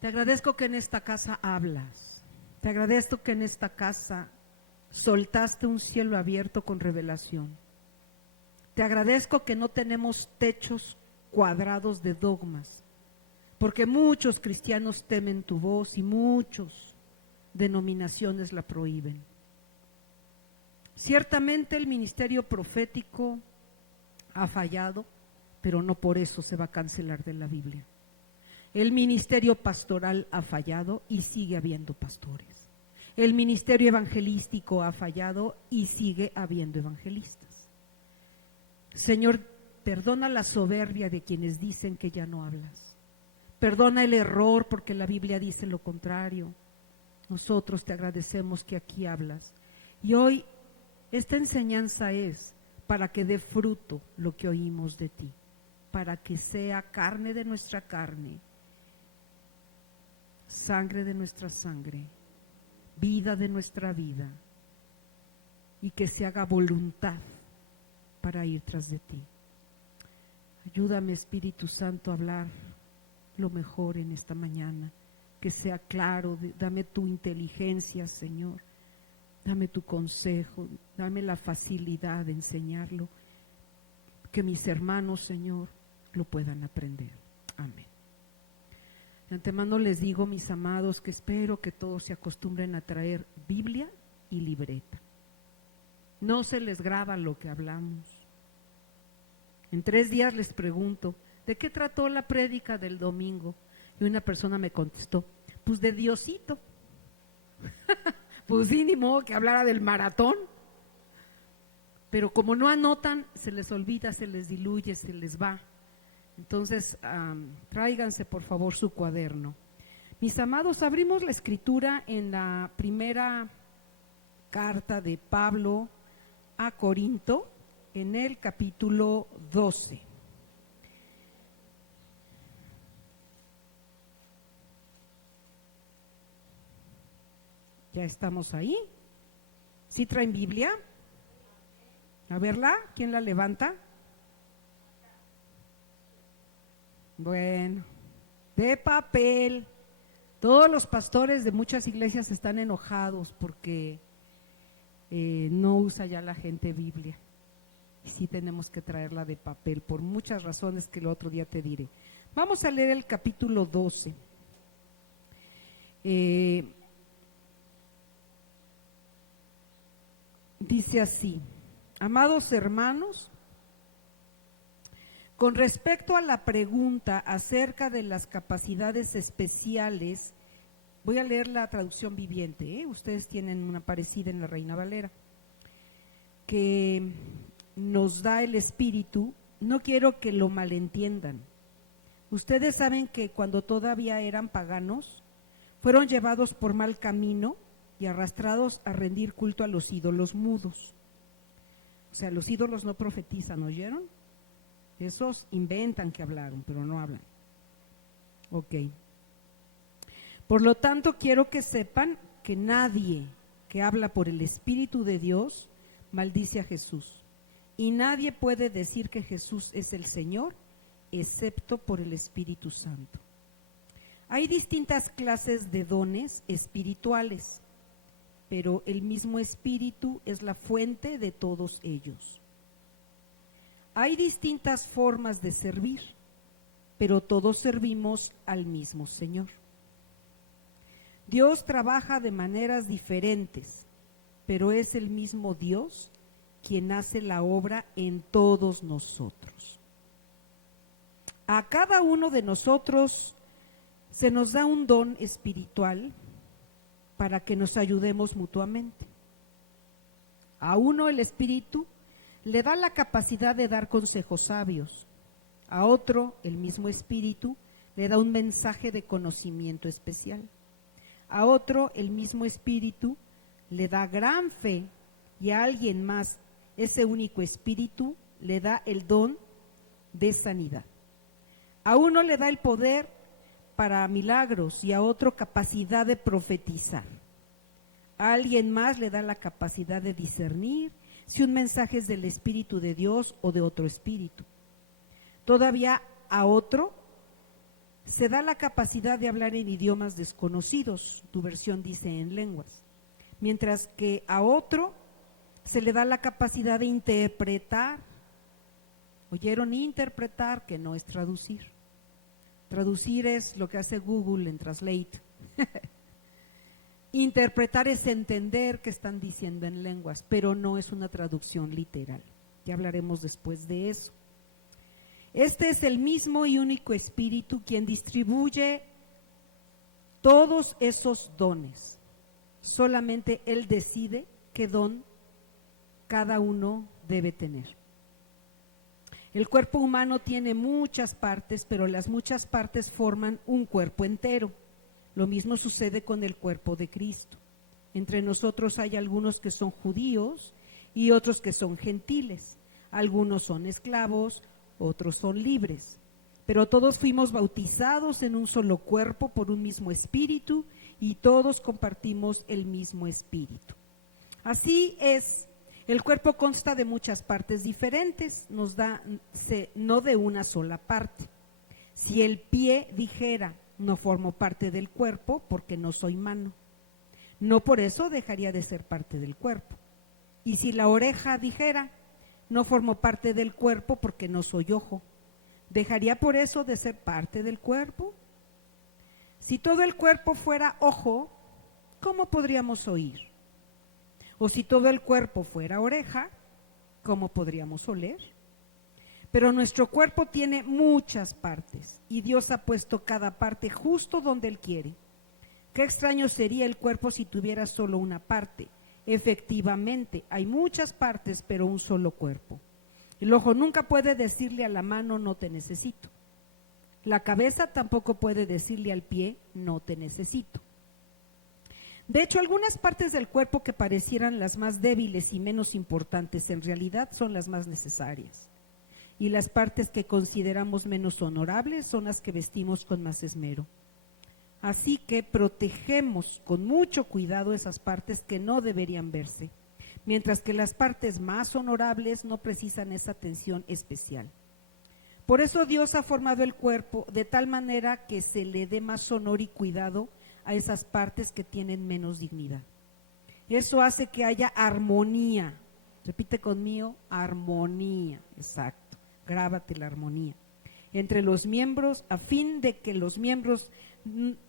Te agradezco que en esta casa hablas. Te agradezco que en esta casa soltaste un cielo abierto con revelación. Te agradezco que no tenemos techos cuadrados de dogmas, porque muchos cristianos temen tu voz y muchos denominaciones la prohíben. Ciertamente el ministerio profético ha fallado, pero no por eso se va a cancelar de la Biblia. El ministerio pastoral ha fallado y sigue habiendo pastores. El ministerio evangelístico ha fallado y sigue habiendo evangelistas. Señor, perdona la soberbia de quienes dicen que ya no hablas. Perdona el error porque la Biblia dice lo contrario. Nosotros te agradecemos que aquí hablas. Y hoy esta enseñanza es para que dé fruto lo que oímos de ti, para que sea carne de nuestra carne, sangre de nuestra sangre, vida de nuestra vida, y que se haga voluntad para ir tras de ti. Ayúdame, Espíritu Santo, a hablar lo mejor en esta mañana, que sea claro, dame tu inteligencia, Señor, dame tu consejo, dame la facilidad de enseñarlo, que mis hermanos, Señor, lo puedan aprender. Amén. De antemano les digo, mis amados, que espero que todos se acostumbren a traer Biblia y libreta. No se les graba lo que hablamos. En 3 días les pregunto, ¿de qué trató la prédica del domingo? Y una persona me contestó, pues de Diosito. Pues sí, ni modo que hablara del maratón. Pero como no anotan, se les olvida, se les diluye, se les va. Entonces, tráiganse por favor su cuaderno. Mis amados, abrimos la escritura en la primera carta de Pablo a Corinto, en el capítulo 12. ¿Ya estamos ahí? ¿Sí traen Biblia? A verla, ¿quién la levanta? Bueno, de papel. Todos los pastores de muchas iglesias están enojados porque no usa ya la gente Biblia. Y sí tenemos que traerla de papel por muchas razones que el otro día te diré. Vamos a leer el capítulo 12. Dice así: amados hermanos, con respecto a la pregunta acerca de las capacidades especiales, voy a leer la traducción viviente, ustedes tienen una parecida en la Reina Valera, que nos da el Espíritu. No quiero que lo malentiendan. Ustedes saben que cuando todavía eran paganos, fueron llevados por mal camino y arrastrados a rendir culto a los ídolos mudos. O sea, los ídolos no profetizan, ¿oyeron? Esos inventan que hablaron, pero no hablan. Ok. Por lo tanto, quiero que sepan que nadie que habla por el Espíritu de Dios maldice a Jesús. Y nadie puede decir que Jesús es el Señor, excepto por el Espíritu Santo. Hay distintas clases de dones espirituales, pero el mismo Espíritu es la fuente de todos ellos. Hay distintas formas de servir, pero todos servimos al mismo Señor. Dios trabaja de maneras diferentes, pero es el mismo Dios quien hace la obra en todos nosotros. A cada uno de nosotros se nos da un don espiritual para que nos ayudemos mutuamente. A uno el Espíritu le da la capacidad de dar consejos sabios, a otro el mismo Espíritu le da un mensaje de conocimiento especial, a otro el mismo Espíritu le da gran fe, y a alguien más ese único Espíritu le da el don de sanidad. A uno le da el poder para milagros y a otro capacidad de profetizar. A alguien más le da la capacidad de discernir si un mensaje es del Espíritu de Dios o de otro espíritu. Todavía a otro se da la capacidad de hablar en idiomas desconocidos, tu versión dice en lenguas, mientras que a otro se le da la capacidad de interpretar. ¿Oyeron? Interpretar, que no es traducir. Traducir es lo que hace Google en Translate. Interpretar es entender qué están diciendo en lenguas, pero no es una traducción literal. Ya hablaremos después de eso. Este es el mismo y único Espíritu quien distribuye todos esos dones. Solamente Él decide qué don cada uno debe tener. El cuerpo humano tiene muchas partes, pero las muchas partes forman un cuerpo entero. Lo mismo sucede con el cuerpo de Cristo. Entre nosotros hay algunos que son judíos y otros que son gentiles. Algunos son esclavos, otros son libres. Pero todos fuimos bautizados en un solo cuerpo por un mismo espíritu y todos compartimos el mismo espíritu. Así es. El cuerpo consta de muchas partes diferentes, no de una sola parte. Si el pie dijera, no formo parte del cuerpo porque no soy mano, no por eso dejaría de ser parte del cuerpo. Y si la oreja dijera, no formo parte del cuerpo porque no soy ojo, ¿dejaría por eso de ser parte del cuerpo? Si todo el cuerpo fuera ojo, ¿cómo podríamos oír? O si todo el cuerpo fuera oreja, ¿cómo podríamos oler? Pero nuestro cuerpo tiene muchas partes y Dios ha puesto cada parte justo donde Él quiere. Qué extraño sería el cuerpo si tuviera solo una parte. Efectivamente, hay muchas partes, pero un solo cuerpo. El ojo nunca puede decirle a la mano, no te necesito. La cabeza tampoco puede decirle al pie, no te necesito. De hecho, algunas partes del cuerpo que parecieran las más débiles y menos importantes, en realidad son las más necesarias. Y las partes que consideramos menos honorables son las que vestimos con más esmero. Así que protegemos con mucho cuidado esas partes que no deberían verse, mientras que las partes más honorables no precisan esa atención especial. Por eso Dios ha formado el cuerpo de tal manera que se le dé más honor y cuidado a esas partes que tienen menos dignidad. Eso hace que haya armonía. Repite conmigo, armonía, exacto. Grábate la armonía entre los miembros, a fin de que los miembros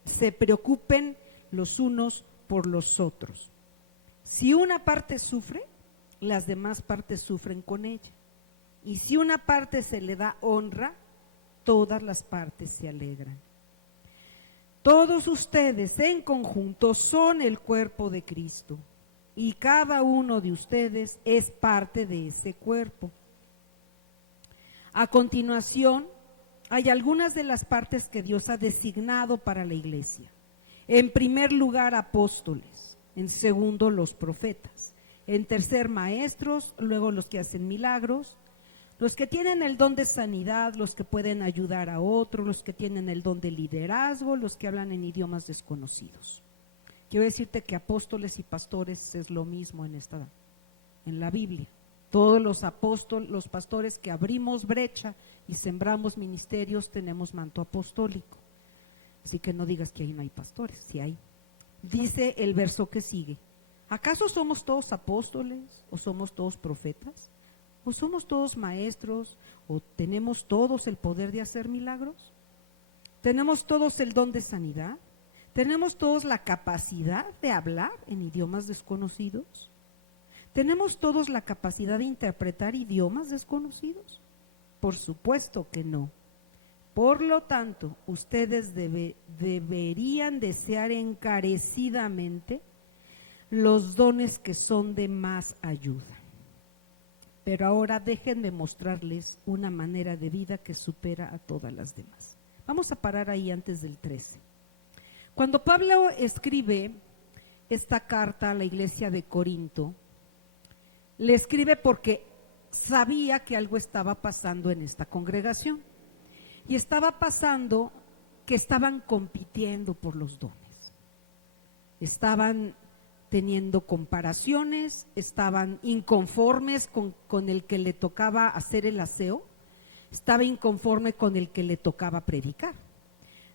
se preocupen los unos por los otros. Si una parte sufre, las demás partes sufren con ella. Y si una parte se le da honra, todas las partes se alegran. Todos ustedes en conjunto son el cuerpo de Cristo y cada uno de ustedes es parte de ese cuerpo. A continuación, hay algunas de las partes que Dios ha designado para la iglesia. En primer lugar, apóstoles. En segundo, los profetas. En tercer, maestros, luego los que hacen milagros, los que tienen el don de sanidad, los que pueden ayudar a otros, los que tienen el don de liderazgo, los que hablan en idiomas desconocidos. Quiero decirte que apóstoles y pastores es lo mismo en la Biblia. Todos los apóstoles, los pastores que abrimos brecha y sembramos ministerios tenemos manto apostólico. Así que no digas que ahí no hay pastores, sí hay. Dice el verso que sigue: ¿acaso somos todos apóstoles o somos todos profetas? ¿O somos todos maestros? ¿O tenemos todos el poder de hacer milagros? ¿Tenemos todos el don de sanidad? ¿Tenemos todos la capacidad de hablar en idiomas desconocidos? ¿Tenemos todos la capacidad de interpretar idiomas desconocidos? Por supuesto que no. Por lo tanto, ustedes deberían desear encarecidamente los dones que son de más ayuda. Pero ahora déjenme mostrarles una manera de vida que supera a todas las demás. Vamos a parar ahí antes del 13. Cuando Pablo escribe esta carta a la iglesia de Corinto, le escribe porque sabía que algo estaba pasando en esta congregación. Y estaba pasando que estaban compitiendo por los dones. Estaban teniendo comparaciones, estaban inconformes con el que le tocaba hacer el aseo, estaba inconforme con el que le tocaba predicar.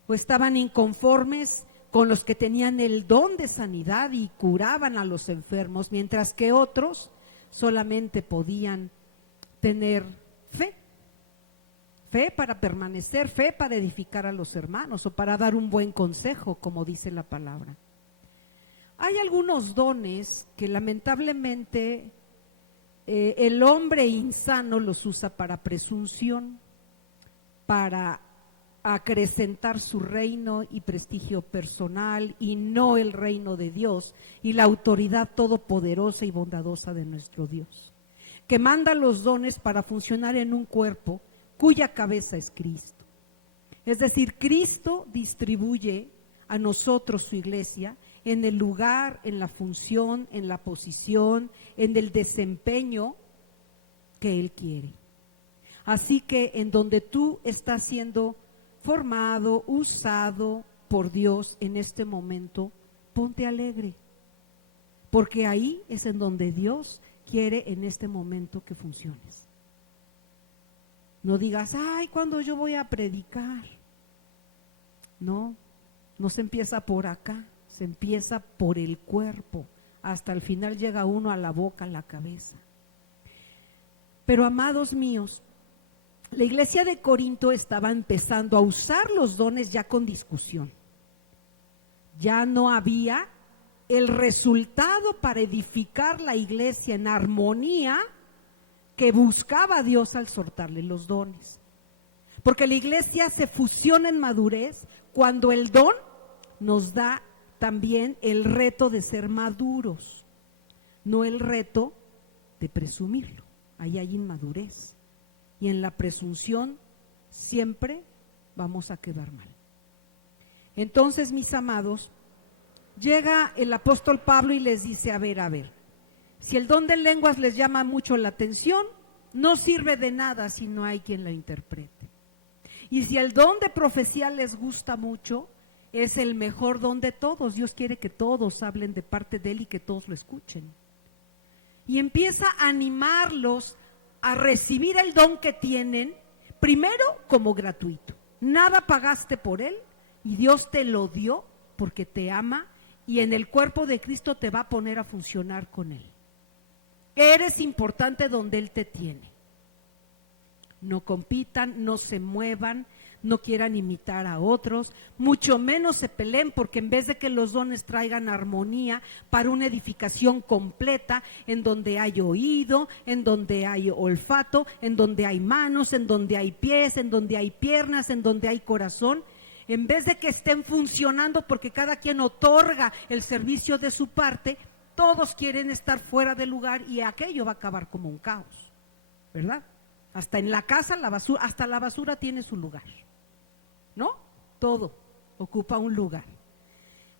o estaban inconformes con los que tenían el don de sanidad y curaban a los enfermos, mientras que otros solamente podían tener fe. Fe para permanecer, fe para edificar a los hermanos o para dar un buen consejo, como dice la palabra. Hay algunos dones que lamentablemente el hombre insano los usa para presunción, para acrecentar su reino y prestigio personal y no el reino de Dios y la autoridad todopoderosa y bondadosa de nuestro Dios, que manda los dones para funcionar en un cuerpo cuya cabeza es Cristo. Es decir, Cristo distribuye a nosotros, su iglesia, en el lugar, en la función, en la posición, en el desempeño que Él quiere. Así que en donde tú estás siendo formado, usado por Dios en este momento, ponte alegre, porque ahí es en donde Dios quiere en este momento que funciones. No digas, ay, ¿cuándo yo voy a predicar? No, no se empieza por acá, se empieza por el cuerpo, hasta el final llega uno a la boca, a la cabeza. Pero amados míos, la iglesia de Corinto estaba empezando a usar los dones ya con discusión. Ya no había el resultado para edificar la iglesia en armonía que buscaba Dios al soltarle los dones. Porque la iglesia se fusiona en madurez cuando el don nos da también el reto de ser maduros, no el reto de presumirlo. Ahí hay inmadurez. Y en la presunción siempre vamos a quedar mal. Entonces, mis amados, llega el apóstol Pablo y les dice, a ver, si el don de lenguas les llama mucho la atención, no sirve de nada si no hay quien lo interprete. Y si el don de profecía les gusta mucho, es el mejor don de todos. Dios quiere que todos hablen de parte de Él y que todos lo escuchen. Y empieza a animarlos a recibir el don que tienen, primero como gratuito. Nada pagaste por él y Dios te lo dio porque te ama y en el cuerpo de Cristo te va a poner a funcionar con él. Eres importante donde Él te tiene. No compitan, no se muevan, no quieran imitar a otros, mucho menos se peleen, porque en vez de que los dones traigan armonía para una edificación completa, en donde hay oído, en donde hay olfato, en donde hay manos, en donde hay pies, en donde hay piernas, en donde hay corazón, en vez de que estén funcionando porque cada quien otorga el servicio de su parte, todos quieren estar fuera del lugar y aquello va a acabar como un caos, ¿verdad? Hasta en la casa, la basura, hasta la basura tiene su lugar, ¿no? Todo ocupa un lugar.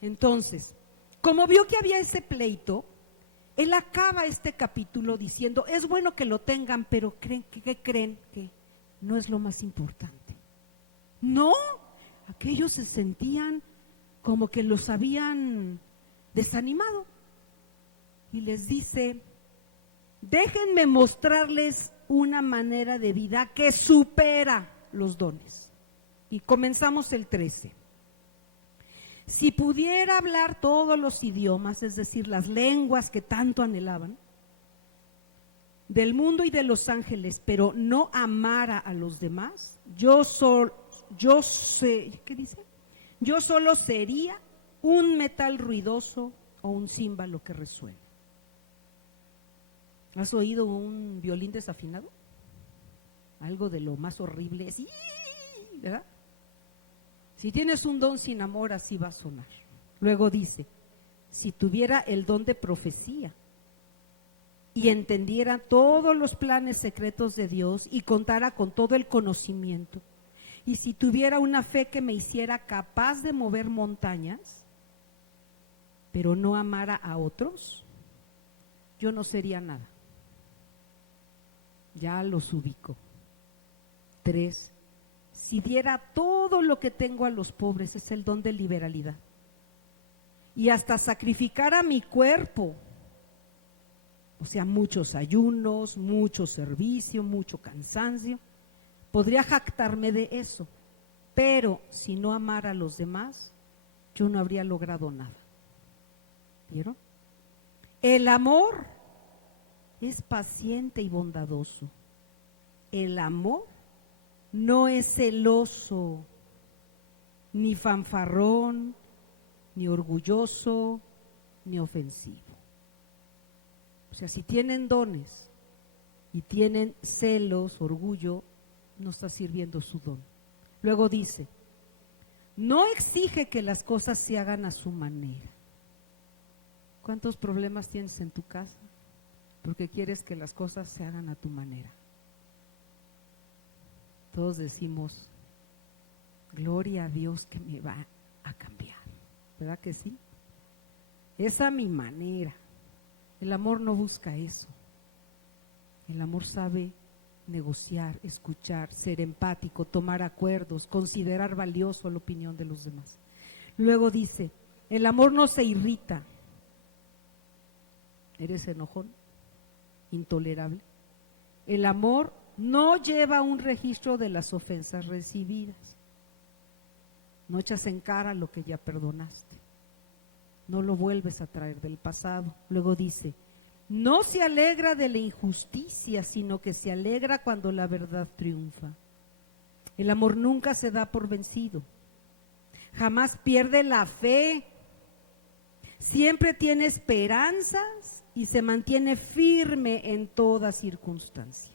Entonces, como vio que había ese pleito, él acaba este capítulo diciendo, es bueno que lo tengan, pero ¿qué creen? Que no es lo más importante. No, aquellos se sentían como que los habían desanimado. Y les dice, déjenme mostrarles una manera de vida que supera los dones. Y comenzamos el 13. Si pudiera hablar todos los idiomas, es decir, las lenguas que tanto anhelaban, del mundo y de los ángeles, pero no amara a los demás, yo solo sería un metal ruidoso o un címbalo que resuena. ¿Has oído un violín desafinado? Algo de lo más horrible, sí, ¿verdad? Si tienes un don sin amor, así va a sonar. Luego dice, si tuviera el don de profecía y entendiera todos los planes secretos de Dios y contara con todo el conocimiento, y si tuviera una fe que me hiciera capaz de mover montañas, pero no amara a otros, yo no sería nada. Ya los ubico. 3. Si diera todo lo que tengo a los pobres, es el don de liberalidad, y hasta sacrificara mi cuerpo, o sea, muchos ayunos, mucho servicio, mucho cansancio, podría jactarme de eso. pero si no amara a los demás, yo no habría logrado nada. ¿Vieron? El amor es paciente y bondadoso. El amor no es celoso, ni fanfarrón, ni orgulloso, ni ofensivo. O sea, si tienen dones y tienen celos, orgullo, no está sirviendo su don. Luego dice, no exige que las cosas se hagan a su manera. ¿Cuántos problemas tienes en tu casa? Porque quieres que las cosas se hagan a tu manera. Todos decimos, gloria a Dios que me va a cambiar. ¿Verdad que sí? Es a mi manera. El amor no busca eso. El amor sabe negociar, escuchar, ser empático, tomar acuerdos, considerar valioso la opinión de los demás. Luego dice, el amor no se irrita. ¿Eres enojón? Intolerable. El amor no lleva un registro de las ofensas recibidas. No echas en cara lo que ya perdonaste. No lo vuelves a traer del pasado. Luego dice, no se alegra de la injusticia, sino que se alegra cuando la verdad triunfa. El amor nunca se da por vencido. Jamás pierde la fe. Siempre tiene esperanzas y se mantiene firme en toda circunstancia.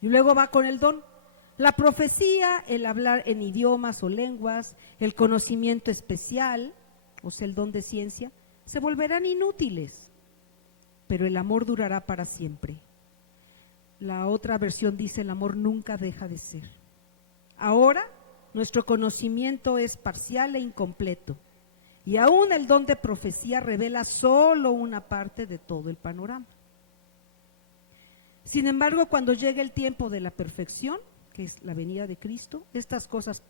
Y luego va con el don. La profecía, el hablar en idiomas o lenguas, el conocimiento especial, o sea, el don de ciencia, se volverán inútiles, pero el amor durará para siempre. La otra versión dice, el amor nunca deja de ser. Ahora, nuestro conocimiento es parcial e incompleto, y aún el don de profecía revela solo una parte de todo el panorama. Sin embargo, cuando llegue el tiempo de la perfección, que es la venida de Cristo, estas cosas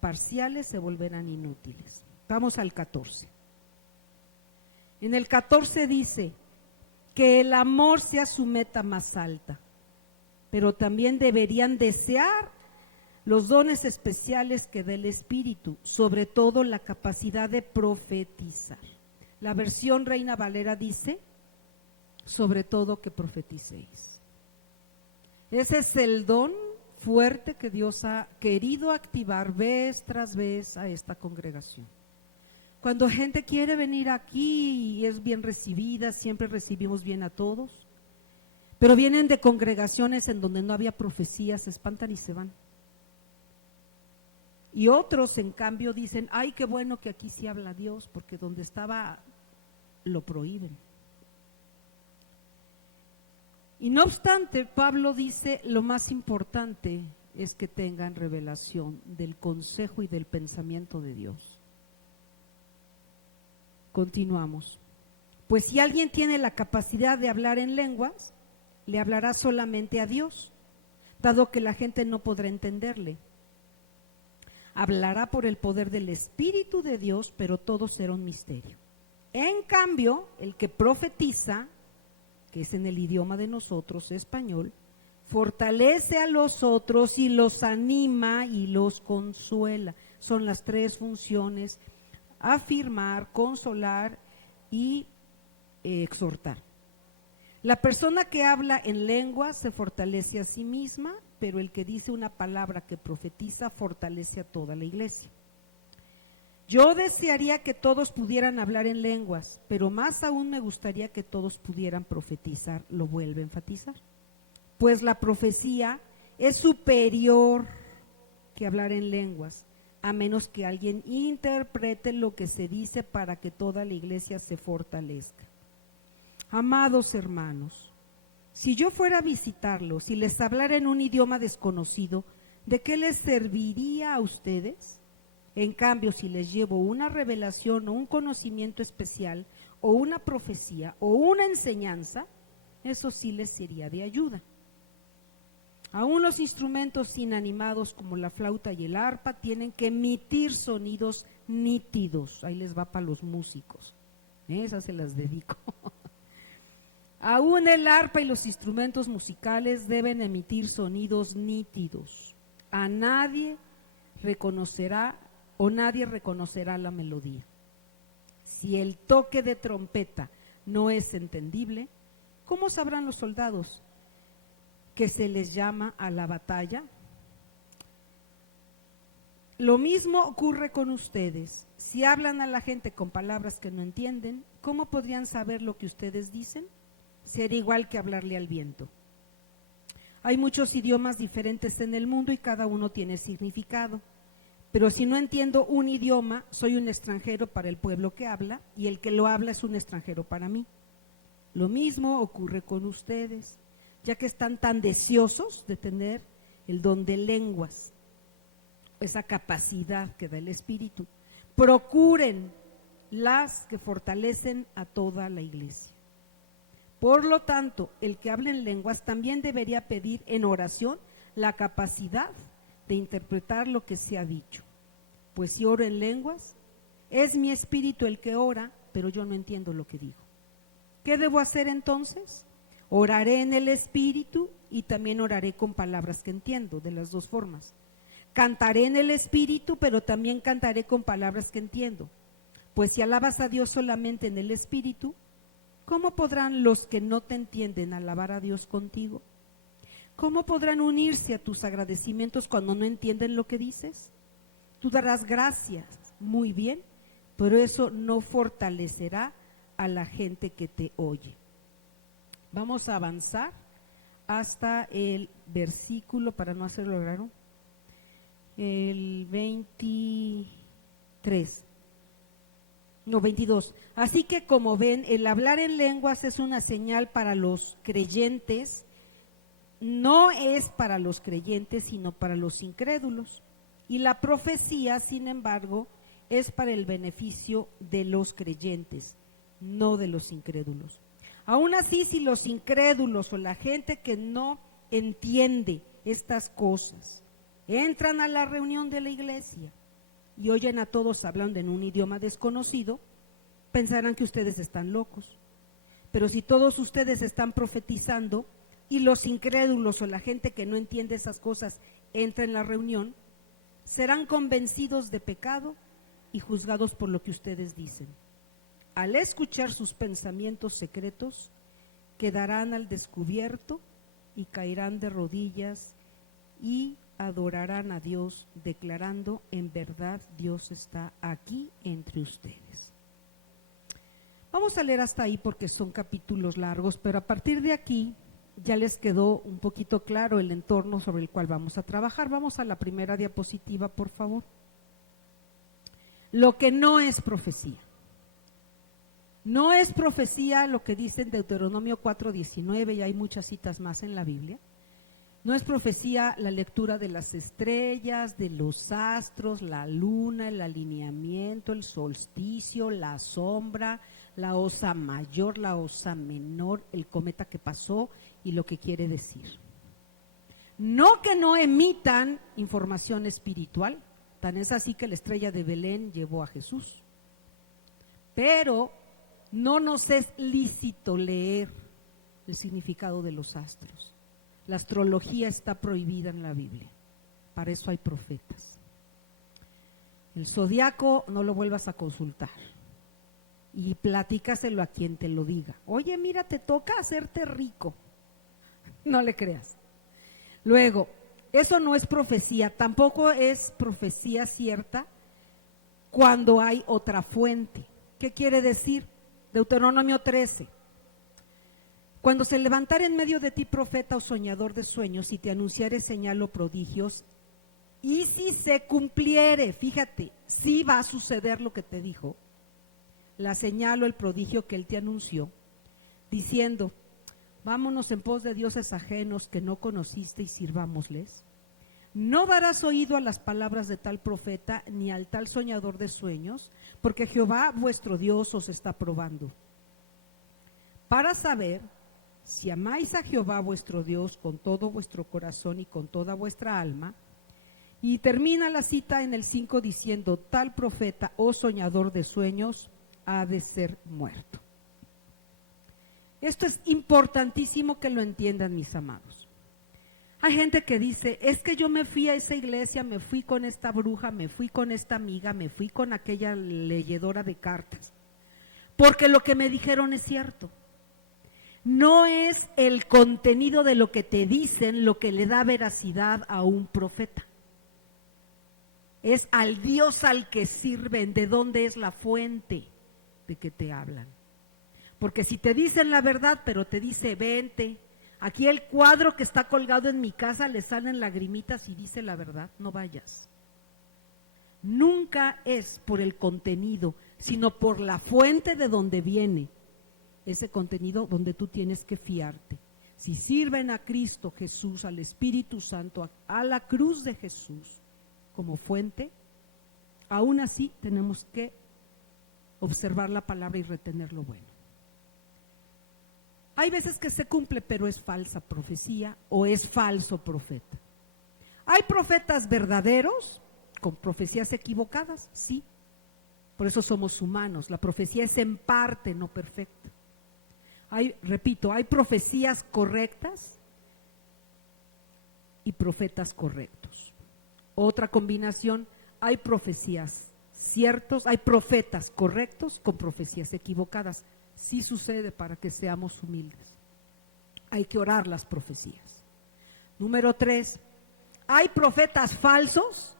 parciales se volverán inútiles. Vamos al 14. En el 14 dice que el amor sea su meta más alta, pero también deberían desear los dones especiales que da el Espíritu, sobre todo la capacidad de profetizar. La versión Reina Valera dice, sobre todo que profeticéis. Ese es el don fuerte que Dios ha querido activar vez tras vez a esta congregación. Cuando gente quiere venir aquí y es bien recibida, siempre recibimos bien a todos, pero vienen de congregaciones en donde no había profecía, se espantan y se van. Y otros, en cambio, dicen, ay, qué bueno que aquí sí habla Dios, porque donde estaba lo prohíben. Y no obstante, Pablo dice, lo más importante es que tengan revelación del consejo y del pensamiento de Dios. Continuamos. Pues si alguien tiene la capacidad de hablar en lenguas, le hablará solamente a Dios, dado que la gente no podrá entenderle. Hablará por el poder del Espíritu de Dios, pero todo será un misterio. En cambio, el que profetiza, que es en el idioma de nosotros, español, fortalece a los otros y los anima y los consuela. Son las tres funciones: afirmar, consolar y exhortar. La persona que habla en lengua se fortalece a sí misma, pero el que dice una palabra que profetiza fortalece a toda la iglesia. Yo desearía que todos pudieran hablar en lenguas, pero más aún me gustaría que todos pudieran profetizar, lo vuelve a enfatizar. Pues la profecía es superior que hablar en lenguas, a menos que alguien interprete lo que se dice para que toda la iglesia se fortalezca. Amados hermanos, si yo fuera a visitarlos y les hablara en un idioma desconocido, ¿de qué les serviría a ustedes? En cambio, si les llevo una revelación o un conocimiento especial o una profecía o una enseñanza, eso sí les sería de ayuda. Aún los instrumentos inanimados como la flauta y el arpa tienen que emitir sonidos nítidos. Ahí les va para los músicos. Esas se las dedico. Aún el arpa y los instrumentos musicales deben emitir sonidos nítidos. A nadie reconocerá o nadie reconocerá la melodía. Si el toque de trompeta no es entendible, ¿cómo sabrán los soldados que se les llama a la batalla? Lo mismo ocurre con ustedes. Si hablan a la gente con palabras que no entienden, ¿cómo podrían saber lo que ustedes dicen? Sería igual que hablarle al viento. Hay muchos idiomas diferentes en el mundo y cada uno tiene significado. Pero si no entiendo un idioma, soy un extranjero para el pueblo que habla y el que lo habla es un extranjero para mí. Lo mismo ocurre con ustedes, ya que están tan deseosos de tener el don de lenguas, esa capacidad que da el Espíritu. Procuren las que fortalecen a toda la iglesia. Por lo tanto, el que habla en lenguas también debería pedir en oración la capacidad de interpretar lo que se ha dicho. Pues si oro en lenguas, es mi espíritu el que ora, pero yo no entiendo lo que digo. ¿Qué debo hacer entonces? Oraré en el espíritu y también oraré con palabras que entiendo, de las dos formas. Cantaré en el espíritu, pero también cantaré con palabras que entiendo. Pues si alabas a Dios solamente en el espíritu, ¿cómo podrán los que no te entienden alabar a Dios contigo? ¿Cómo podrán unirse a tus agradecimientos cuando no entienden lo que dices? Tú darás gracias, muy bien, pero eso no fortalecerá a la gente que te oye. Vamos a avanzar hasta el versículo, para no hacerlo raro, el 22. Así que como ven, el hablar en lenguas es una señal para los creyentes. No es para los creyentes, sino para los incrédulos. Y la profecía, sin embargo, es para el beneficio de los creyentes, no de los incrédulos. Aún así, si los incrédulos o la gente que no entiende estas cosas entran a la reunión de la iglesia y oyen a todos hablando en un idioma desconocido, pensarán que ustedes están locos. Pero si todos ustedes están profetizando y los incrédulos o la gente que no entiende esas cosas entra en la reunión, serán convencidos de pecado y juzgados por lo que ustedes dicen. Al escuchar sus pensamientos secretos, quedarán al descubierto y caerán de rodillas y adorarán a Dios, declarando: en verdad Dios está aquí entre ustedes. Vamos a leer hasta ahí porque son capítulos largos, pero a partir de aquí ya les quedó un poquito claro el entorno sobre el cual vamos a trabajar. Vamos a la primera diapositiva, por favor. Lo que no es profecía. No es profecía lo que dice en Deuteronomio 4:19, y hay muchas citas más en la Biblia. No es profecía la lectura de las estrellas, de los astros, la luna, el alineamiento, el solsticio, la sombra, la osa mayor, la osa menor, el cometa que pasó y lo que quiere decir. No que no emitan información espiritual, tan es así que la estrella de Belén llevó a Jesús. Pero no nos es lícito leer el significado de los astros. La astrología está prohibida en la Biblia, para eso hay profetas. El zodiaco no lo vuelvas a consultar y platícaselo a quien te lo diga. Oye, mira, te toca hacerte rico. No le creas. Luego, eso no es profecía, tampoco es profecía cierta cuando hay otra fuente. ¿Qué quiere decir? Deuteronomio 13. Cuando se levantare en medio de ti profeta o soñador de sueños y te anunciare señal o prodigios, y si se cumpliere, fíjate, si va a suceder lo que te dijo, la señal o el prodigio que él te anunció, diciendo: vámonos en pos de dioses ajenos que no conociste y sirvámosles. No darás oído a las palabras de tal profeta ni al tal soñador de sueños, porque Jehová vuestro Dios os está probando, para saber si amáis a Jehová vuestro Dios con todo vuestro corazón y con toda vuestra alma. Y termina la cita en el 5 diciendo: tal profeta o soñador de sueños ha de ser muerto. Esto es importantísimo que lo entiendan, mis amados. Hay gente que dice, es que yo me fui a esa iglesia, me fui con esta bruja, me fui con esta amiga, me fui con aquella leyedora de cartas, porque lo que me dijeron es cierto. No es el contenido de lo que te dicen lo que le da veracidad a un profeta. Es al Dios al que sirven, de dónde es la fuente de que te hablan. Porque si te dicen la verdad, pero te dice, vente, aquí el cuadro que está colgado en mi casa le salen lagrimitas y dice la verdad, no vayas. Nunca es por el contenido, sino por la fuente de donde viene ese contenido, donde tú tienes que fiarte. Si sirven a Cristo Jesús, al Espíritu Santo, a la cruz de Jesús como fuente, aún así tenemos que observar la palabra y retener lo bueno. Hay veces que se cumple, pero es falsa profecía o es falso profeta. Hay profetas verdaderos con profecías equivocadas, sí. Por eso somos humanos. La profecía es en parte, no perfecta. Repito, hay profecías correctas y profetas correctos. Otra combinación, hay profecías ciertos, hay profetas correctos con profecías equivocadas. Sí sucede, para que seamos humildes. Hay que orar las profecías. Número 3, hay profetas falsos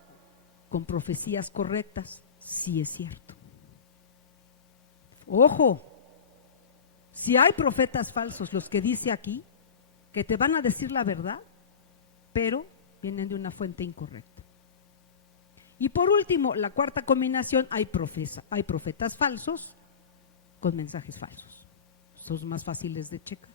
con profecías correctas. Sí es cierto. Ojo, si hay profetas falsos, los que dice aquí, que te van a decir la verdad, pero vienen de una fuente incorrecta. Y por último, la cuarta combinación, hay profetas falsos con mensajes falsos. Son más fáciles de checar.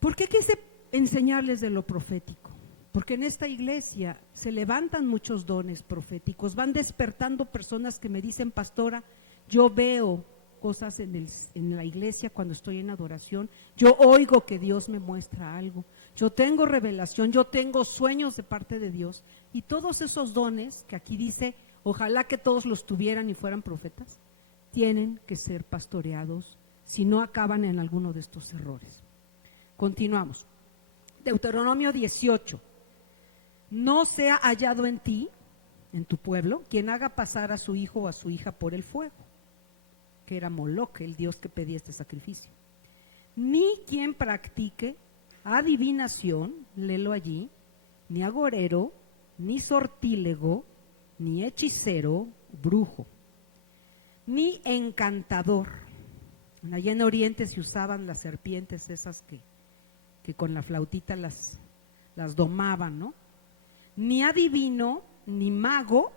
¿Por qué quise enseñarles de lo profético? Porque en esta iglesia se levantan muchos dones proféticos, van despertando personas que me dicen, pastora, yo veo cosas en la iglesia cuando estoy en adoración, yo oigo que Dios me muestra algo, yo tengo revelación, yo tengo sueños de parte de Dios, y todos esos dones que aquí dice, ojalá que todos los tuvieran y fueran profetas, tienen que ser pastoreados, si no acaban en alguno de estos errores. Continuamos. Deuteronomio 18. No sea hallado en ti, en tu pueblo, quien haga pasar a su hijo o a su hija por el fuego, que era Moloc, el dios que pedía este sacrificio, ni quien practique adivinación, léelo allí, ni agorero, ni sortílego, ni hechicero, brujo, ni encantador. Allá en Oriente se usaban las serpientes esas que con la flautita las domaban, ¿no? Ni adivino, ni mago,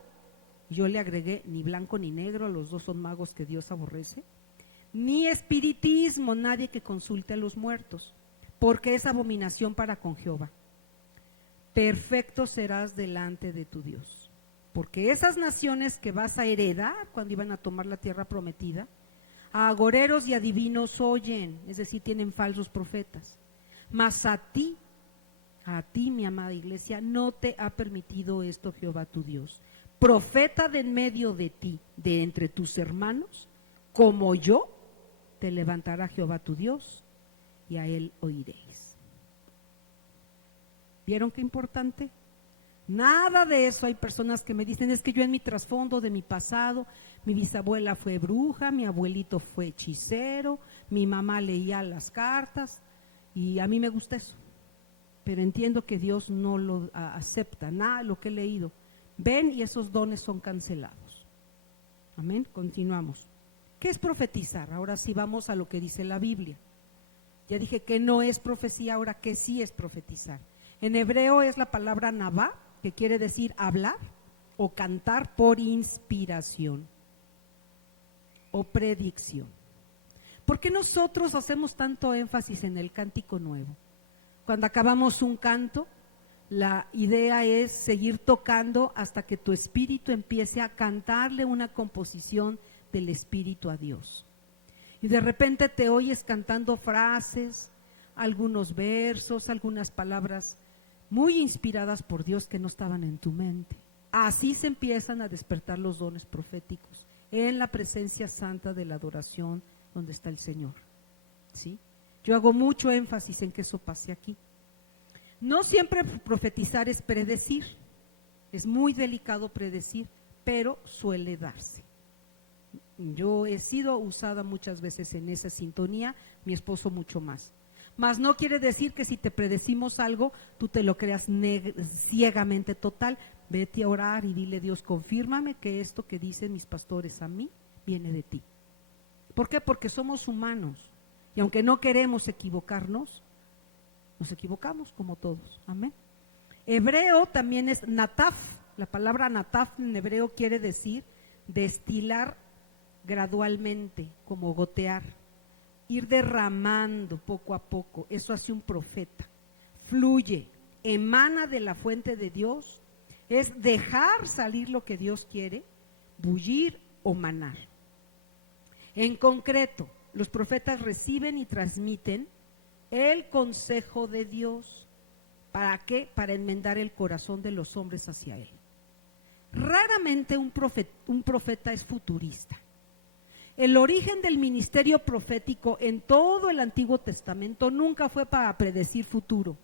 yo le agregué ni blanco ni negro, los dos son magos que Dios aborrece, ni espiritismo, nadie que consulte a los muertos, porque es abominación para con Jehová. Perfecto serás delante de tu Dios, porque esas naciones que vas a heredar cuando iban a tomar la tierra prometida, a agoreros y adivinos oyen, es decir, tienen falsos profetas, mas a ti, mi amada iglesia, no te ha permitido esto Jehová tu Dios. Profeta de en medio de ti, de entre tus hermanos, como yo, te levantará Jehová tu Dios, y a él oiréis. ¿Vieron qué importante? Nada de eso. Hay personas que me dicen, es que yo en mi trasfondo de mi pasado, mi bisabuela fue bruja, mi abuelito fue hechicero, mi mamá leía las cartas, y a mí me gusta eso. Pero entiendo que Dios no lo acepta, nada de lo que he leído. Ven, y esos dones son cancelados. Amén. Continuamos. ¿Qué es profetizar? Ahora sí vamos a lo que dice la Biblia. Ya dije que no es profecía, ahora que sí es profetizar. En hebreo es la palabra nabá, que quiere decir hablar o cantar por inspiración o predicción. ¿Por qué nosotros hacemos tanto énfasis en el cántico nuevo? Cuando acabamos un canto, la idea es seguir tocando hasta que tu espíritu empiece a cantarle una composición del espíritu a Dios. Y de repente te oyes cantando frases, algunos versos, algunas palabras muy inspiradas por Dios que no estaban en tu mente. Así se empiezan a despertar los dones proféticos, en la presencia santa de la adoración donde está el Señor. ¿Sí? Yo hago mucho énfasis en que eso pase aquí. No siempre profetizar es predecir, es muy delicado predecir, pero suele darse. Yo he sido usada muchas veces en esa sintonía, mi esposo mucho más. Mas no quiere decir que si te predecimos algo, tú te lo creas ciegamente total. Vete a orar y dile: Dios, confírmame que esto que dicen mis pastores a mí viene de ti. ¿Por qué? Porque somos humanos y aunque no queremos equivocarnos, nos equivocamos como todos. Amén. Hebreo también es nataf. La palabra nataf en hebreo quiere decir destilar gradualmente, como gotear, ir derramando poco a poco. Eso hace un profeta. Fluye, emana de la fuente de Dios, es dejar salir lo que Dios quiere, bullir o manar. En concreto, los profetas reciben y transmiten el consejo de Dios. ¿Para qué? Para enmendar el corazón de los hombres hacia Él. Raramente un profeta es futurista. El origen del ministerio profético en todo el Antiguo Testamento nunca fue para predecir futuro.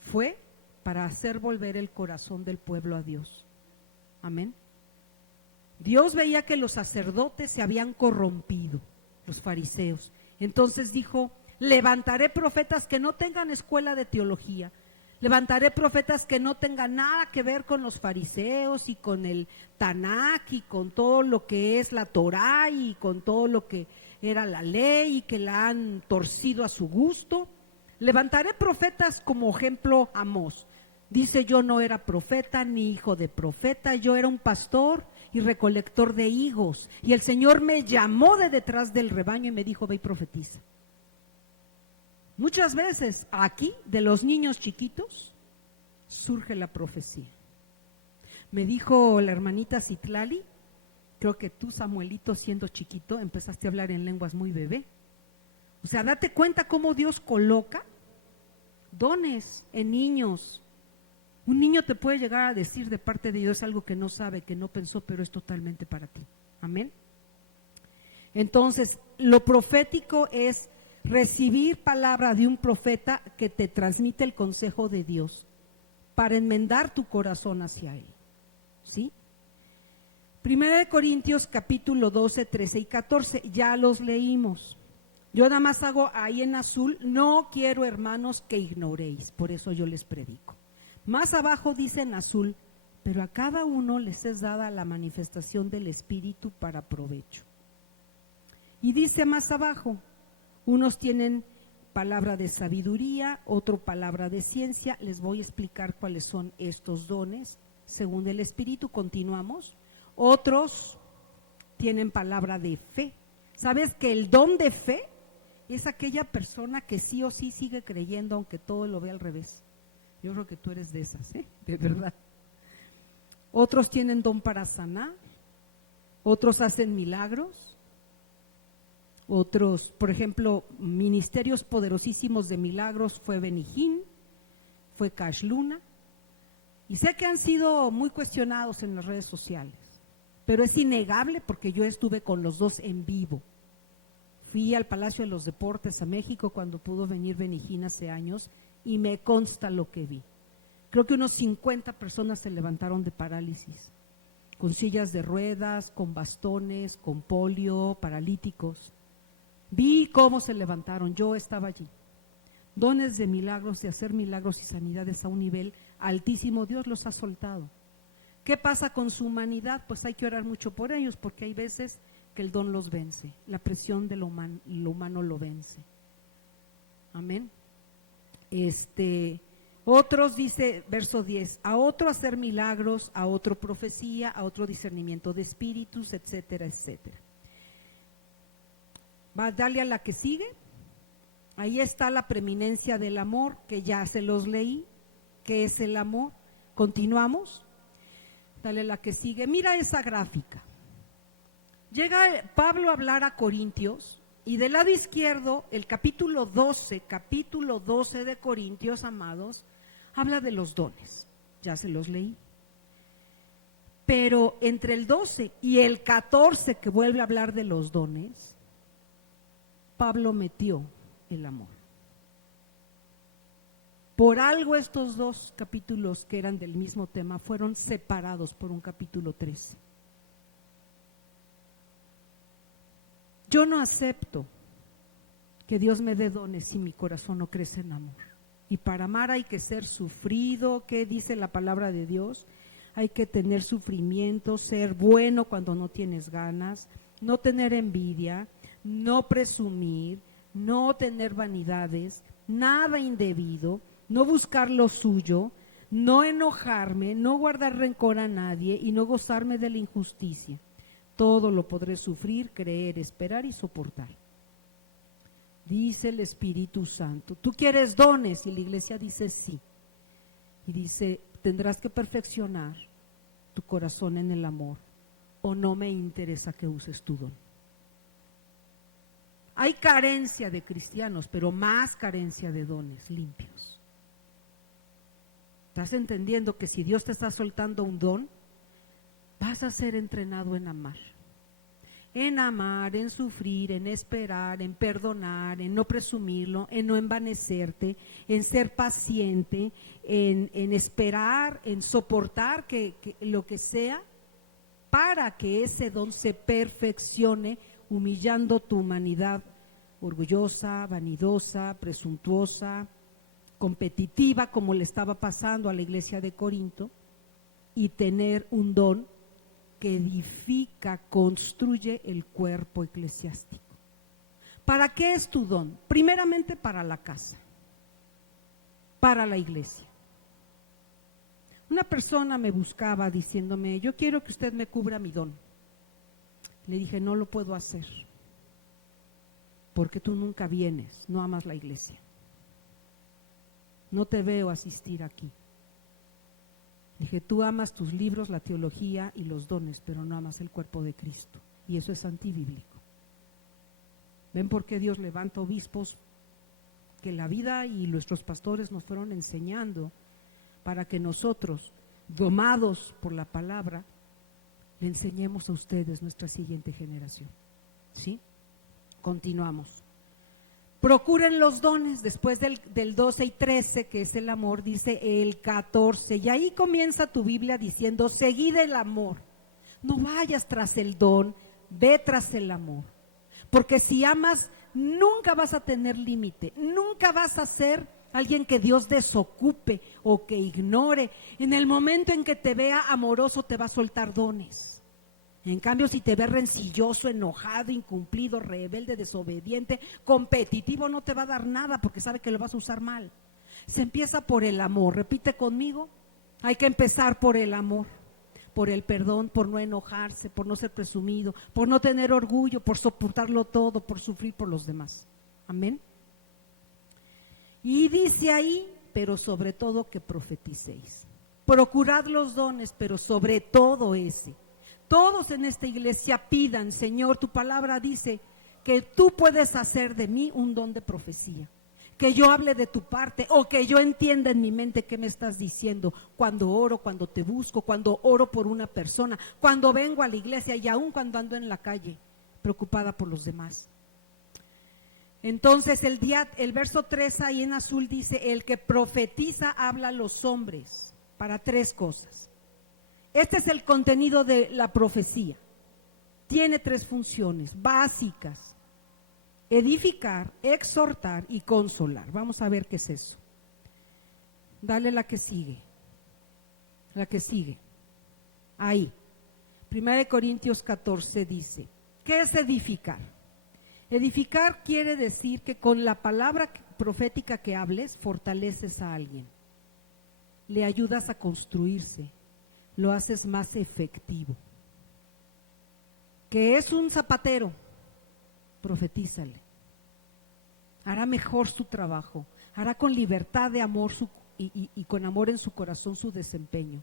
Fue para hacer volver el corazón del pueblo a Dios. Amén. Dios veía que los sacerdotes se habían corrompido, los fariseos. Entonces dijo: levantaré profetas que no tengan escuela de teología. Levantaré profetas que no tengan nada que ver con los fariseos y con el Tanakh y con todo lo que es la Torá y con todo lo que era la ley y que la han torcido a su gusto. Levantaré profetas como ejemplo Amós. Dice: yo no era profeta ni hijo de profeta, yo era un pastor y recolector de higos. Y el Señor me llamó de detrás del rebaño y me dijo: ve y profetiza. Muchas veces aquí, de los niños chiquitos, surge la profecía. Me dijo la hermanita Citlali: creo que tú, Samuelito, siendo chiquito, empezaste a hablar en lenguas muy bebé. O sea, date cuenta cómo Dios coloca dones en niños. Un niño te puede llegar a decir de parte de Dios algo que no sabe, que no pensó, pero es totalmente para ti. Amén. Entonces, lo profético es recibir palabra de un profeta que te transmite el consejo de Dios para enmendar tu corazón hacia Él. ¿Sí? 1 Corintios capítulo 12, 13 y 14, ya los leímos. Yo nada más hago ahí en azul: no quiero, hermanos, que ignoréis, por eso yo les predico. Más abajo dice en azul: pero a cada uno les es dada la manifestación del Espíritu para provecho. Y dice más abajo: unos tienen palabra de sabiduría, otro palabra de ciencia. Les voy a explicar cuáles son estos dones según el Espíritu. Continuamos. Otros tienen palabra de fe. ¿Sabes que el don de fe es aquella persona que sí o sí sigue creyendo aunque todo lo ve al revés? Yo creo que tú eres de esas, de verdad. Otros tienen don para sanar, otros hacen milagros, otros, por ejemplo, ministerios poderosísimos de milagros fue Benijín, fue Cash Luna, y sé que han sido muy cuestionados en las redes sociales, pero es innegable porque yo estuve con los dos en vivo. Fui al Palacio de los Deportes a México cuando pudo venir Benijín hace años y me consta lo que vi. Creo que unos 50 personas se levantaron de parálisis, con sillas de ruedas, con bastones, con polio, paralíticos. Vi cómo se levantaron, yo estaba allí. Dones de milagros, de hacer milagros y sanidades a un nivel altísimo, Dios los ha soltado. ¿Qué pasa con su humanidad? Pues hay que orar mucho por ellos, porque hay veces que el don los vence, la presión de lo humano lo vence. Amén. Otros, dice verso 10, a otro hacer milagros, a otro profecía, a otro discernimiento de espíritus, etcétera, etcétera. Va a darle a la que sigue. Ahí está la preeminencia del amor, que ya se los leí. ¿Qué es el amor? Continuamos. Dale a la que sigue. Mira esa gráfica. Llega Pablo a hablar a Corintios. Y del lado izquierdo, el capítulo 12 de Corintios, amados, habla de los dones. Ya se los leí. Pero entre el 12 y el 14, que vuelve a hablar de los dones, Pablo metió el amor. Por algo estos dos capítulos que eran del mismo tema fueron separados por un capítulo 13. Yo no acepto que Dios me dé dones si mi corazón no crece en amor. Y para amar hay que ser sufrido. ¿Qué dice la palabra de Dios? Hay que tener sufrimiento, ser bueno cuando no tienes ganas, no tener envidia, no presumir, no tener vanidades, nada indebido, no buscar lo suyo, no enojarme, no guardar rencor a nadie y no gozarme de la injusticia. Todo lo podré sufrir, creer, esperar y soportar. Dice el Espíritu Santo. ¿Tú quieres dones? Y la iglesia dice sí. Y dice, tendrás que perfeccionar tu corazón en el amor, o no me interesa que uses tu don. Hay carencia de cristianos, pero más carencia de dones limpios. ¿Estás entendiendo que si Dios te está soltando un don, vas a ser entrenado en amar? En amar, en sufrir, en esperar, en perdonar, en no presumirlo, en no envanecerte, en ser paciente, en esperar, en soportar que lo que sea, para que ese don se perfeccione, humillando tu humanidad orgullosa, vanidosa, presuntuosa, competitiva, como le estaba pasando a la iglesia de Corinto, y tener un don que edifica, construye el cuerpo eclesiástico. ¿Para qué es tu don? Primeramente para la casa, para la iglesia. Una persona me buscaba diciéndome, yo quiero que usted me cubra mi don. Le dije, no lo puedo hacer, porque tú nunca vienes, no amas la iglesia. No te veo asistir aquí. Dije, tú amas tus libros, la teología y los dones, pero no amas el cuerpo de Cristo. Y eso es antibíblico. ¿Ven por qué Dios levanta obispos que la vida y nuestros pastores nos fueron enseñando para que nosotros, domados por la palabra, le enseñemos a ustedes, nuestra siguiente generación? ¿Sí? Continuamos. Procuren los dones, después del 12 y 13, que es el amor, dice el 14, y ahí comienza tu Biblia diciendo, seguid el amor, no vayas tras el don, ve tras el amor, porque si amas, nunca vas a tener límite, nunca vas a ser alguien que Dios desocupe o que ignore. En el momento en que te vea amoroso, te va a soltar dones. En cambio, si te ve rencilloso, enojado, incumplido, rebelde, desobediente, competitivo, no te va a dar nada porque sabe que lo vas a usar mal. Se empieza por el amor. Repite conmigo. Hay que empezar por el amor, por el perdón, por no enojarse, por no ser presumido, por no tener orgullo, por soportarlo todo, por sufrir por los demás. Amén. Y dice ahí, pero sobre todo que profeticéis. Procurad los dones, pero sobre todo ese. Todos en esta iglesia pidan, Señor, tu palabra dice que tú puedes hacer de mí un don de profecía, que yo hable de tu parte o que yo entienda en mi mente qué me estás diciendo cuando oro, cuando te busco, cuando oro por una persona, cuando vengo a la iglesia y aún cuando ando en la calle preocupada por los demás. Entonces el verso 3 ahí en azul dice, el que profetiza habla a los hombres para tres cosas. Este es el contenido de la profecía. Tiene tres funciones básicas: edificar, exhortar y consolar. Vamos a ver qué es eso. Dale la que sigue. La que sigue. Ahí. 1 Corintios 14 dice, ¿qué es edificar? Edificar quiere decir que con la palabra profética que hables, fortaleces a alguien. Le ayudas a construirse. Lo haces más efectivo. Que es un zapatero, profetízale. Hará mejor su trabajo, hará con libertad de amor y con amor en su corazón su desempeño.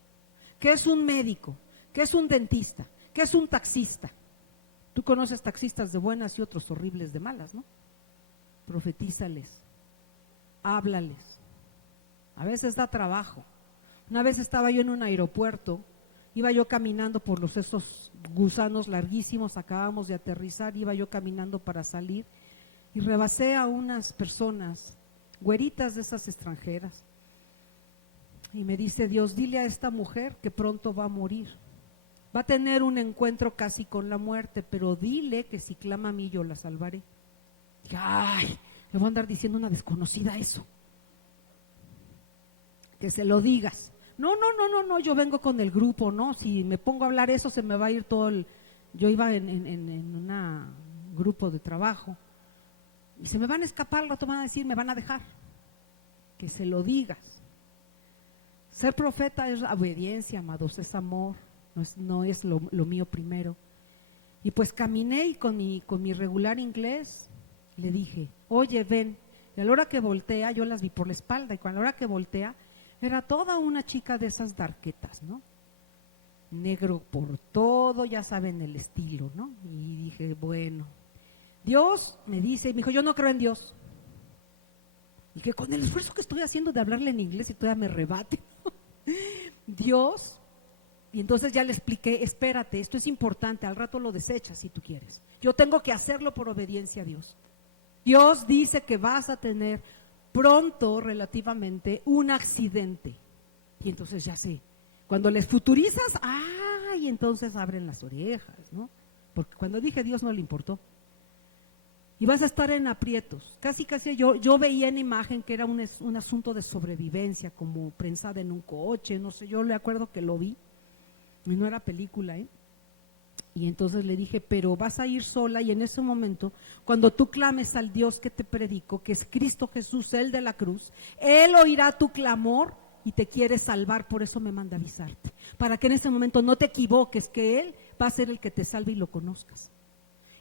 Que es un médico, que es un dentista, que es un taxista. Tú conoces taxistas de buenas y otros horribles de malas, ¿no? Profetízales, háblales. A veces da trabajo. Una vez estaba yo en un aeropuerto, iba yo caminando por esos gusanos larguísimos, acabamos de aterrizar, iba yo caminando para salir y rebasé a unas personas, güeritas de esas extranjeras, Y me dice Dios, dile a esta mujer que pronto va a morir. Va a tener un encuentro casi con la muerte, pero dile que si clama a mí yo la salvaré. Dije, ay, le voy a andar diciendo a una desconocida eso. Que se lo digas. No, yo vengo con el grupo, ¿no? Si me pongo a hablar eso se me va a ir todo el... Yo iba en un grupo de trabajo y se me van a escapar, al rato van a decir, me van a dejar. Que se lo digas. Ser profeta es obediencia, amados, es amor, no es lo mío primero. Y pues caminé y con mi regular inglés le dije, oye, ven. Y a la hora que voltea, yo las vi por la espalda, y a la hora que voltea, era toda una chica de esas darquetas, ¿no? Negro por todo, ya saben el estilo, ¿no? Y dije, bueno, Dios me dice, me dijo, yo no creo en Dios. Y que con el esfuerzo que estoy haciendo de hablarle en inglés y todavía me rebate, Dios, y entonces ya le expliqué, espérate, esto es importante, al rato lo desechas si tú quieres. Yo tengo que hacerlo por obediencia a Dios. Dios dice que vas a tener pronto, relativamente, un accidente. Y entonces ya sé, cuando les futurizas, y entonces abren las orejas, ¿no? Porque cuando dije Dios no le importó. Y vas a estar en aprietos. Casi yo veía en imagen que era un asunto de sobrevivencia, como prensada en un coche, no sé, yo le acuerdo que lo vi, y no era película, ¿eh? Y entonces le dije, pero vas a ir sola, y en ese momento, cuando tú clames al Dios que te predico, que es Cristo Jesús, el de la cruz, Él oirá tu clamor y te quiere salvar, por eso me manda avisarte, para que en ese momento no te equivoques, que Él va a ser el que te salve y lo conozcas.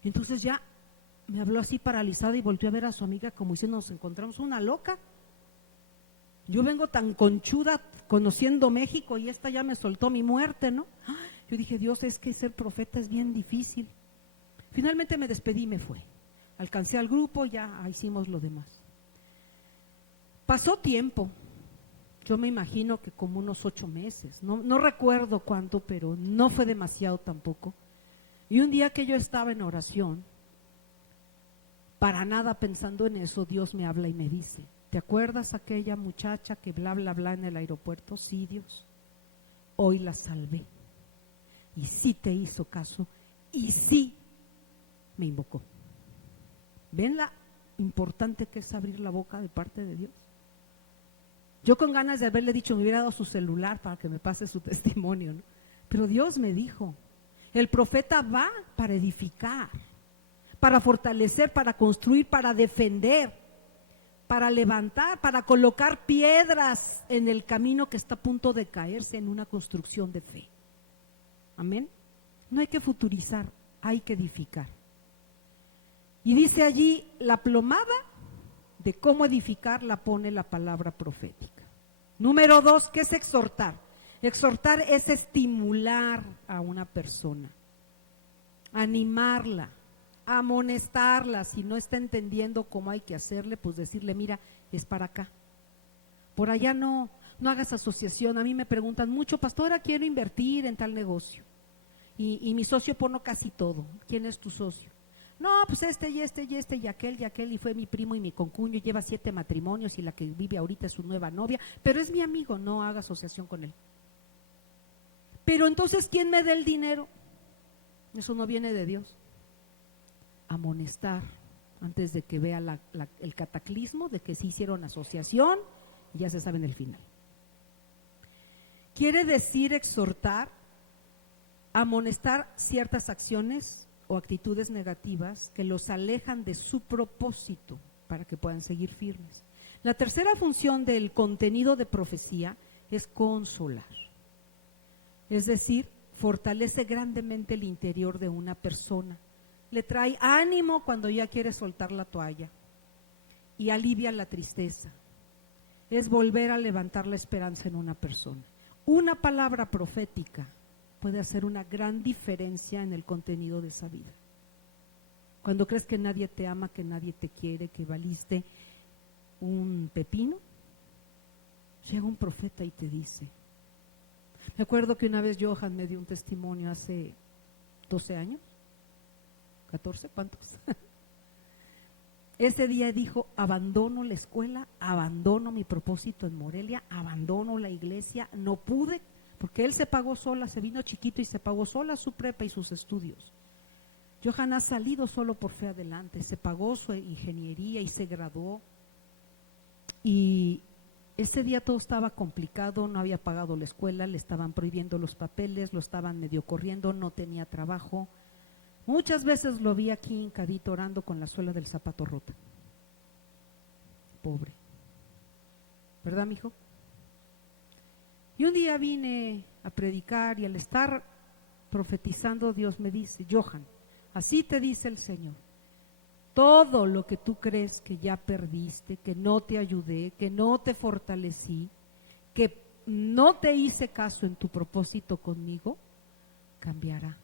Entonces ya me habló así paralizada y volteó a ver a su amiga como diciendo, nos encontramos una loca. Yo vengo tan conchuda conociendo México y esta ya me soltó mi muerte, ¿no? Yo dije, Dios, es que ser profeta es bien difícil. Finalmente me despedí y me fue. Alcancé al grupo, ya hicimos lo demás. Pasó tiempo, yo me imagino que como unos 8 meses, no recuerdo cuánto, pero no fue demasiado tampoco. Y un día que yo estaba en oración, para nada pensando en eso, Dios me habla y me dice, ¿te acuerdas aquella muchacha que bla, bla, bla en el aeropuerto? Sí, Dios, hoy la salvé. Y sí te hizo caso y sí me invocó. ¿Ven la importante que es abrir la boca de parte de Dios? Yo con ganas de haberle dicho, me hubiera dado su celular para que me pase su testimonio, ¿no? Pero Dios me dijo, el profeta va para edificar, para fortalecer, para construir, para defender, para levantar, para colocar piedras en el camino que está a punto de caerse en una construcción de fe. Amén. No hay que futurizar, hay que edificar. Y dice allí, la plomada de cómo edificar la pone la palabra profética. Número 2, ¿qué es exhortar? Exhortar es estimular a una persona, animarla, amonestarla. Si no está entendiendo cómo hay que hacerle, pues decirle, mira, es para acá. Por allá no hagas asociación. A mí me preguntan mucho, pastora, quiero invertir en tal negocio. Y mi socio pone casi todo. ¿Quién es tu socio? No, pues este y aquel, y fue mi primo y mi concuño, y lleva 7 matrimonios, y la que vive ahorita es su nueva novia, pero es mi amigo. No haga asociación con él. Pero entonces, ¿quién me da el dinero? Eso no viene de Dios. Amonestar antes de que vea el cataclismo de que sí hicieron asociación y ya se saben el final. Quiere decir exhortar, amonestar ciertas acciones o actitudes negativas que los alejan de su propósito para que puedan seguir firmes. La tercera función del contenido de profecía es consolar, es decir, fortalece grandemente el interior de una persona, le trae ánimo cuando ya quiere soltar la toalla y alivia la tristeza, es volver a levantar la esperanza en una persona. Una palabra profética puede hacer una gran diferencia en el contenido de esa vida. Cuando crees que nadie te ama, que nadie te quiere, que valiste un pepino, llega un profeta y te dice. Me acuerdo que una vez Johan me dio un testimonio hace 12 años, 14, ¿cuántos? Ese día dijo: abandono la escuela, abandono mi propósito en Morelia, abandono la iglesia. No pude, porque él se pagó sola, se vino chiquito y se pagó sola su prepa y sus estudios. Johan ha salido solo por fe adelante, se pagó su ingeniería y se graduó. Y ese día todo estaba complicado, no había pagado la escuela, le estaban prohibiendo los papeles, lo estaban medio corriendo, no tenía trabajo. Muchas veces lo vi aquí hincadito orando con la suela del zapato rota. Pobre. ¿Verdad, mijo? Y un día vine a predicar y al estar profetizando, Dios me dice: Johan, así te dice el Señor, todo lo que tú crees que ya perdiste, que no te ayudé, que no te fortalecí, que no te hice caso en tu propósito conmigo, cambiará.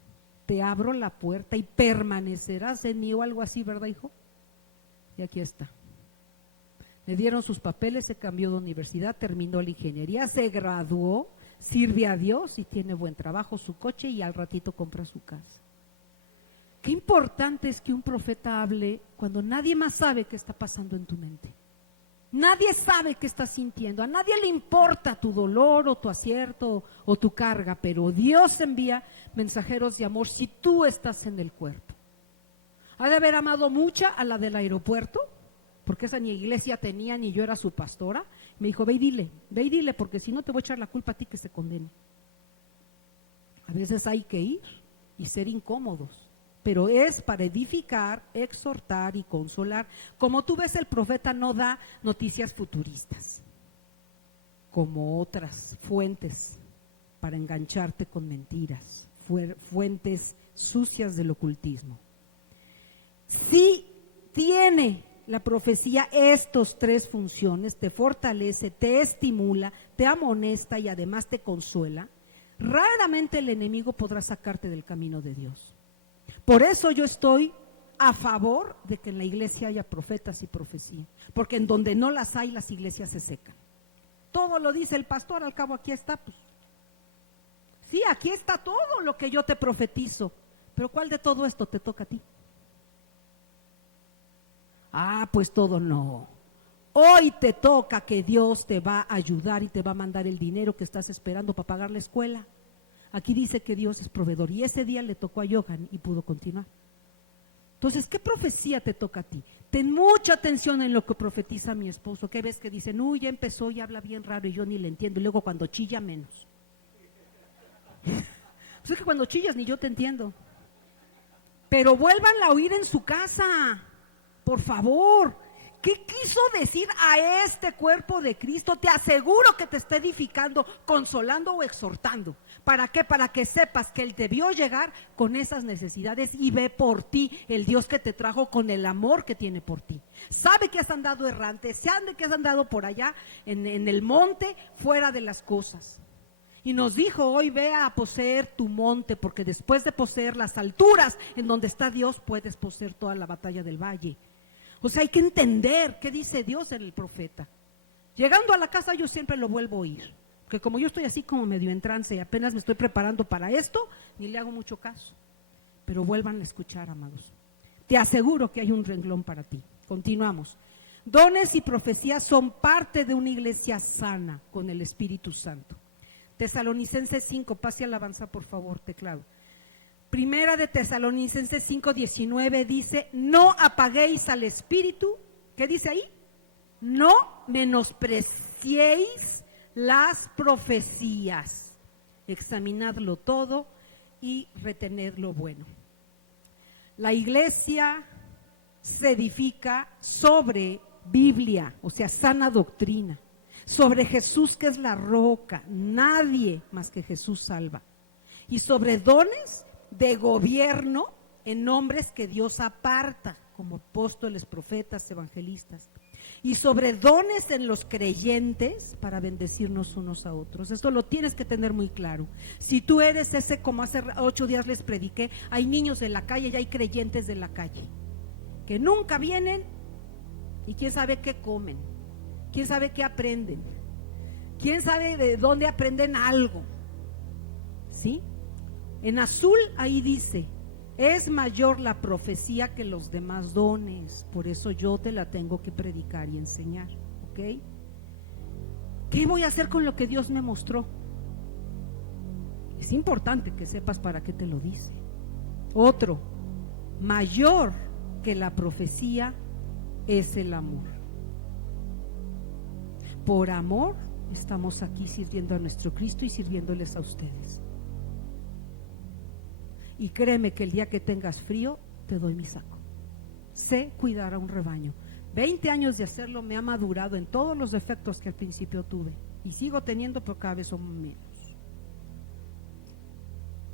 Te abro la puerta y permanecerás en mí, o algo así, ¿verdad, hijo? Y aquí está. Le dieron sus papeles, se cambió de universidad, terminó la ingeniería, se graduó, sirve a Dios y tiene buen trabajo, su coche, y al ratito compra su casa. Qué importante es que un profeta hable cuando nadie más sabe qué está pasando en tu mente. Nadie sabe qué estás sintiendo, a nadie le importa tu dolor o tu acierto o tu carga, pero Dios envía mensajeros de amor si tú estás en el cuerpo. Ha de haber amado mucha a la del aeropuerto, porque esa ni iglesia tenía, ni yo era su pastora. Me dijo: ve y dile, porque si no te voy a echar la culpa a ti que se condene. A veces hay que ir y ser incómodos, pero es para edificar, exhortar y consolar. Como tú ves, el profeta no da noticias futuristas, como otras fuentes para engancharte con mentiras, fuentes sucias del ocultismo. Sí tiene la profecía estos tres funciones: te fortalece, te estimula, te amonesta y además te consuela. Raramente el enemigo podrá sacarte del camino de Dios. Por eso yo estoy a favor de que en la iglesia haya profetas y profecía, porque en donde no las hay, las iglesias se secan. Todo lo dice el pastor, al cabo aquí está, pues. Sí, aquí está todo lo que yo te profetizo, pero ¿cuál de todo esto te toca a ti? Ah, pues todo no. Hoy te toca que Dios te va a ayudar y te va a mandar el dinero que estás esperando para pagar la escuela. Aquí dice que Dios es proveedor, y ese día le tocó a Johan y pudo continuar. Entonces, ¿qué profecía te toca a ti? Ten mucha atención en lo que profetiza mi esposo, que ves que dicen: uy, ya empezó y habla bien raro y yo ni le entiendo, y luego cuando chilla menos. Pues es que cuando chillas ni yo te entiendo. Pero vuélvanla a oír en su casa, por favor. ¿Qué quiso decir a este cuerpo de Cristo? Te aseguro que te está edificando, consolando o exhortando. ¿Para qué? Para que sepas que Él debió llegar con esas necesidades y ve por ti, el Dios que te trajo, con el amor que tiene por ti. Sabe que has andado errante, sabe que has andado por allá en el monte, fuera de las cosas. Y nos dijo: hoy ve a poseer tu monte, porque después de poseer las alturas en donde está Dios, puedes poseer toda la batalla del valle. O sea, hay que entender qué dice Dios en el profeta. Llegando a la casa yo siempre lo vuelvo a oír, porque como yo estoy así como medio en trance y apenas me estoy preparando para esto, ni le hago mucho caso. Pero vuelvan a escuchar, amados. Te aseguro que hay un renglón para ti. Continuamos. Dones y profecías son parte de una iglesia sana con el Espíritu Santo. Tesalonicenses 5, pase al avanzar por favor, teclado. Primera de Tesalonicenses 5:19 dice: no apaguéis al Espíritu. ¿Qué dice ahí? No menospreciéis las profecías. Examinadlo todo y retened lo bueno. La iglesia se edifica sobre Biblia, o sea, sana doctrina, sobre Jesús, que es la roca, nadie más que Jesús salva, y sobre dones de gobierno en hombres que Dios aparta, como apóstoles, profetas, evangelistas, y sobre dones en los creyentes para bendecirnos unos a otros. Esto lo tienes que tener muy claro. Si tú eres ese, como hace 8 días les prediqué, hay niños de la calle y hay creyentes de la calle que nunca vienen, y quién sabe qué comen, quién sabe qué aprenden, quién sabe de dónde aprenden algo, ¿sí? En azul ahí dice: Es mayor la profecía que los demás dones, por eso yo te la tengo que predicar y enseñar, ¿ok? ¿Qué voy a hacer con lo que Dios me mostró? Es importante que sepas para qué te lo dice. Otro, mayor que la profecía es el amor. Por amor estamos aquí sirviendo a nuestro Cristo y sirviéndoles a ustedes. Y créeme que el día que tengas frío, te doy mi saco. Sé cuidar a un rebaño. 20 años de hacerlo me ha madurado en todos los defectos que al principio tuve. Y sigo teniendo, pero cada vez son menos.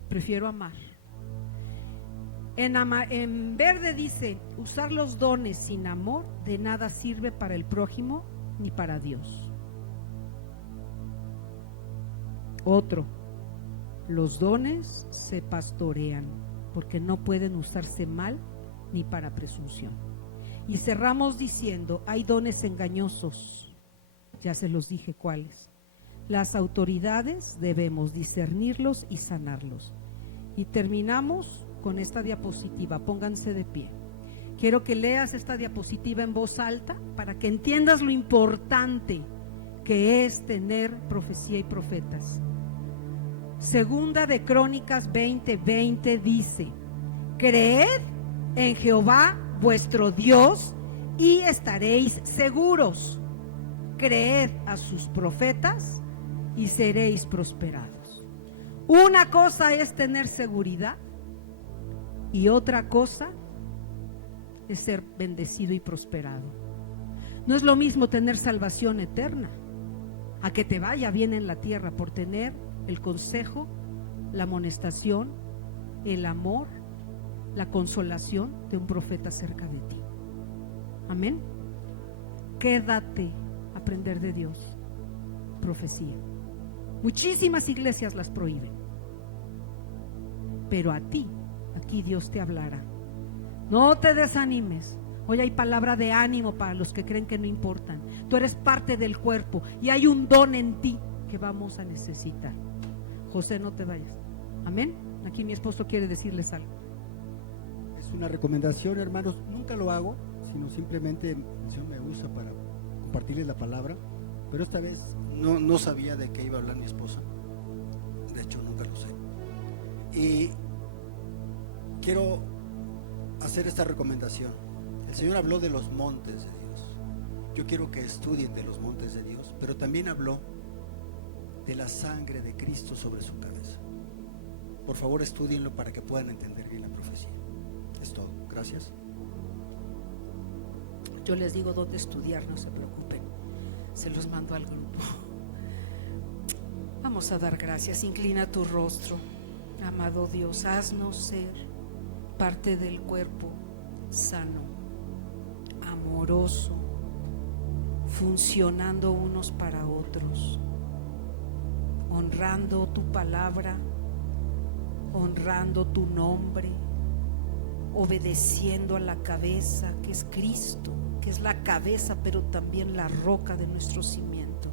Prefiero amar. En verde dice, usar los dones sin amor de nada sirve para el prójimo ni para Dios. Otro, los dones se pastorean porque no pueden usarse mal ni para presunción. Y cerramos diciendo, hay dones engañosos, ya se los dije cuáles. Las autoridades debemos discernirlos y sanarlos. Y terminamos con esta diapositiva, pónganse de pie. Quiero que leas esta diapositiva en voz alta para que entiendas lo importante que es tener profecía y profetas. Segunda de Crónicas 20:20 dice, creed en Jehová vuestro Dios y estaréis seguros. Creed a sus profetas y seréis prosperados. Una cosa es tener seguridad y otra cosa es ser bendecido y prosperado. No es lo mismo tener salvación eterna a que te vaya bien en la tierra por tener el consejo, la amonestación, el amor, la consolación de un profeta cerca de ti. Amén. Quédate a aprender de Dios. Profecía. Muchísimas iglesias las prohíben, pero a ti, aquí Dios te hablará. No te desanimes. Hoy hay palabra de ánimo para los que creen que no importan. Tú eres parte del cuerpo y hay un don en ti que vamos a necesitar. José, no te vayas. Amén. Aquí mi esposo quiere decirles algo. Es una recomendación, hermanos. Nunca lo hago, sino simplemente el Señor me usa para compartirles la palabra. Pero esta vez no sabía de qué iba a hablar mi esposa. De hecho, nunca lo sé. Y quiero hacer esta recomendación. El Señor habló de los montes de Dios. Yo quiero que estudien de los montes de Dios, pero también habló de la sangre de Cristo sobre su cabeza. Por favor, estudienlo para que puedan entender bien la profecía. Es todo. Gracias. Yo les digo dónde estudiar, no se preocupen. Se los mando al grupo. Vamos a dar gracias. Inclina tu rostro. Amado Dios, haznos ser parte del cuerpo sano, amoroso, funcionando unos para otros, honrando tu palabra, honrando tu nombre, obedeciendo a la cabeza que es Cristo, que es la cabeza pero también la roca de nuestro cimiento.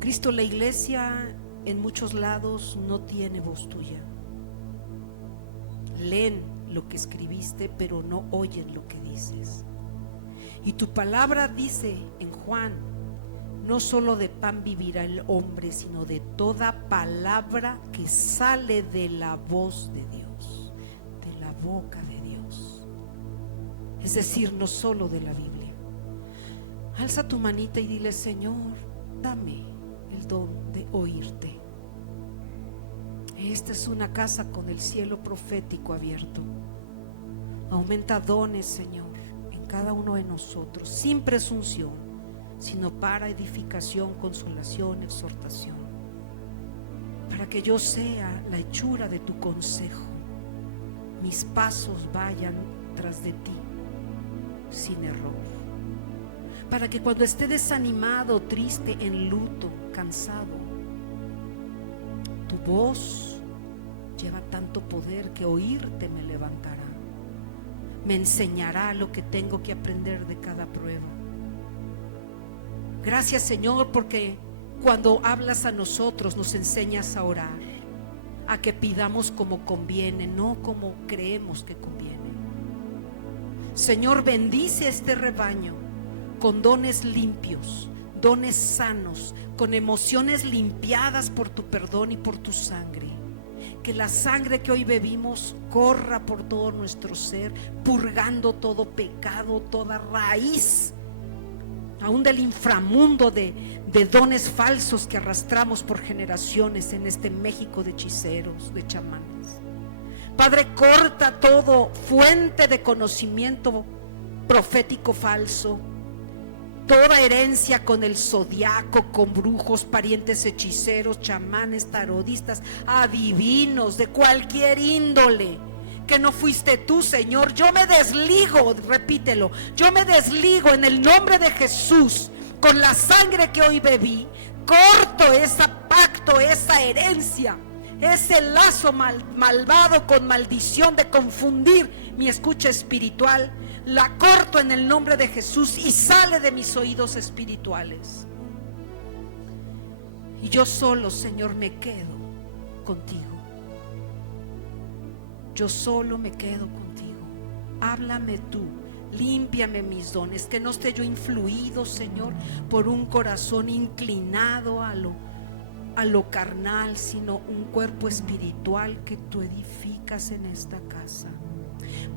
Cristo, la iglesia en muchos lados no tiene voz tuya. Leen lo que escribiste, pero no oyen lo que dices. Y tu palabra dice en Juan, no solo de pan vivirá el hombre, sino de toda palabra que sale de la voz de Dios, de la boca de Dios. Es decir, no solo de la Biblia. Alza tu manita y dile: Señor, dame el don de oírte. Esta es una casa con el cielo profético abierto. Aumenta dones, Señor, en cada uno de nosotros, sin presunción, sino para edificación, consolación, exhortación, para que yo sea la hechura de tu consejo, mis pasos vayan tras de ti sin error, para que cuando esté desanimado, triste, en luto, cansado, tu voz lleva tanto poder que oírte me levantará, me enseñará lo que tengo que aprender de cada prueba. Gracias, Señor, porque cuando hablas a nosotros nos enseñas a orar, a que pidamos como conviene, no como creemos que conviene. Señor, bendice este rebaño con dones limpios, dones sanos, con emociones limpiadas por tu perdón y por tu sangre. Que la sangre que hoy bebimos corra por todo nuestro ser, purgando todo pecado, toda raíz, aún del inframundo de dones falsos que arrastramos por generaciones en este México de hechiceros, de chamanes. Padre, corta todo fuente de conocimiento profético falso, toda herencia con el zodiaco, con brujos, parientes hechiceros, chamanes, tarodistas, adivinos de cualquier índole, que no fuiste tú, Señor. Yo me desligo, repítelo, yo me desligo en el nombre de Jesús, con la sangre que hoy bebí, corto ese pacto, esa herencia, ese lazo malvado con maldición de confundir mi escucha espiritual. La corto en el nombre de Jesús y sale de mis oídos espirituales. Y yo solo, Señor, me quedo contigo. Yo solo me quedo contigo. Háblame tú, límpiame mis dones, que no esté yo influido, Señor, por un corazón inclinado a lo carnal, sino un cuerpo espiritual que tú edificas en esta casa.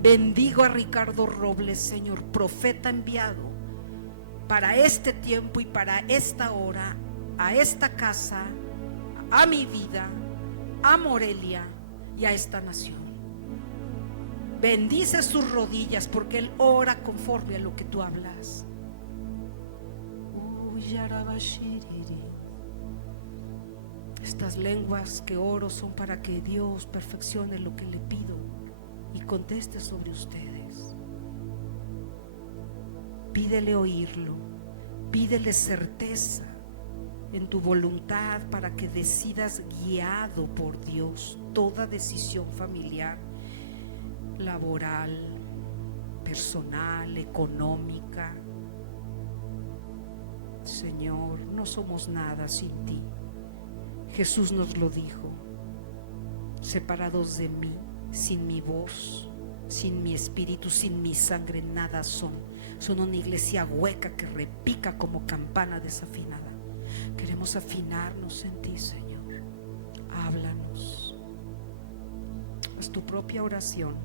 Bendigo a Ricardo Robles, Señor, profeta enviado para este tiempo y para esta hora, a esta casa, a mi vida, a Morelia y a esta nación. Bendice sus rodillas porque él ora conforme a lo que tú hablas. Estas lenguas que oro son para que Dios perfeccione lo que le pido y conteste sobre ustedes. Pídele oírlo, pídele certeza en tu voluntad para que decidas guiado por Dios toda decisión familiar, laboral, personal, económica. Señor, no somos nada sin ti. Jesús nos lo dijo: separados de mí, sin mi voz, sin mi espíritu, sin mi sangre, nada son. Son una iglesia hueca que repica como campana desafinada. Queremos afinarnos en ti, Señor. Háblanos. Haz tu propia oración.